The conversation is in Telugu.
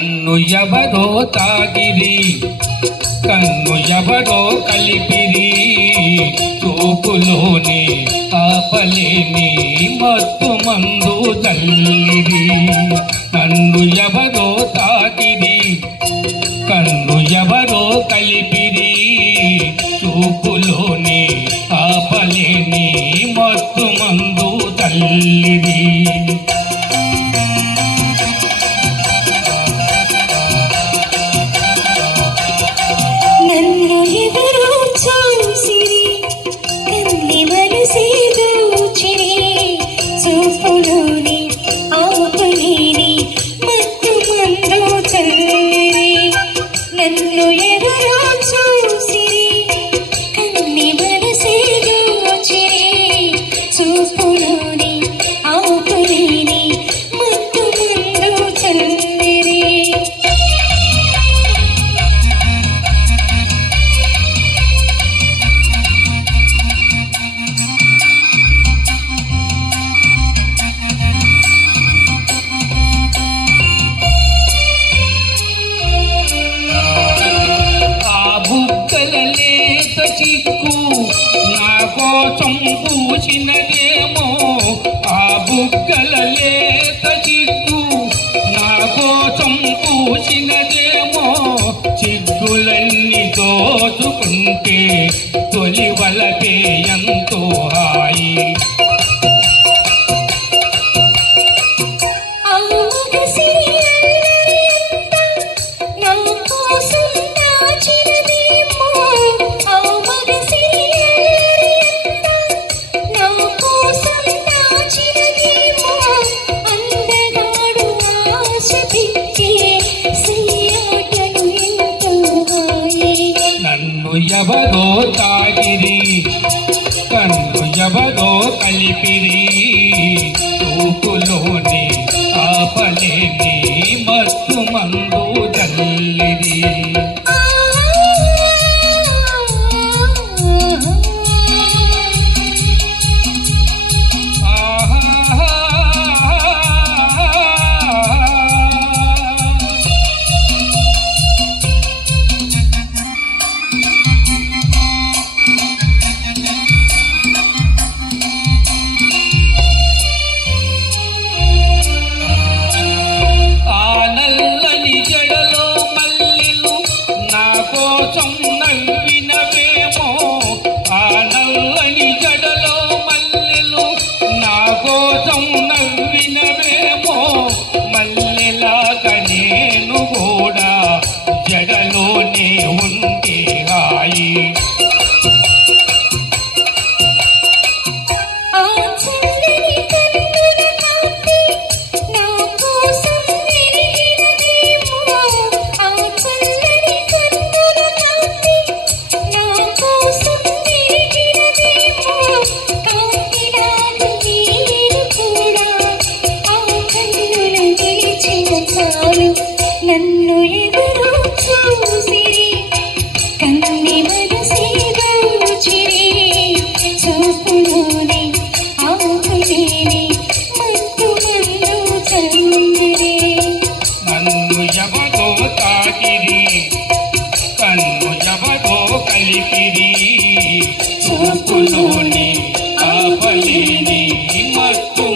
నన్ను ఎవరో తాగిరి కన్ను ఎవరో కలిపిరి చూపులోనే ఆపలేని మత్తు మందు తల్లిరి నన్ను ఎవరో తాగిరి కన్ను ఎవరో కలిపిరి చూపులోనే ఆపలేని మత్తు మందు తల్లిరి నన్ను ఎవరో చూసిరి కన్ని మనసే దోచిరి చూపులోని ఆపలేని మత్తు మందు తల్లిరి నన్ను ఎవరో చూసిరి కన్ని మనసే దోచిరి చూపులోని ఆపలేని మత్తు మందు తల్లిరి లేత చిక్కు నా కోసం పూసినదేమో ఆ బుగ్గల లేత చిక్కు నా కోసం పూసినదేమో చిక్కులన్నీ దోచుకుంటే తొలి వలకే ఎంతో హాయి నన్ను ఎవరో తాగిరి కన్ను ఎవరో కలిపిరి చూపులోని ఆపలేని మత్తు మందు తల్లిరి కోసం నవ్వినవేమో ఆ నల్లని జడలో మల్లెలు నా కోసం నవ్వినవేమో మల్లెలాగా నేను కూడా జడలోనే ఉంటే హాయి నన్ను ఎవరో చూసిరి కన్ని మనసే దోచిరి చూపులోని ఆపలేని మత్తు మందు తల్లిరి నన్ను ఎవరో తాగిరి కన్ను ఎవరో కలిపిరి చూపులోని ఆపలేని మత్తు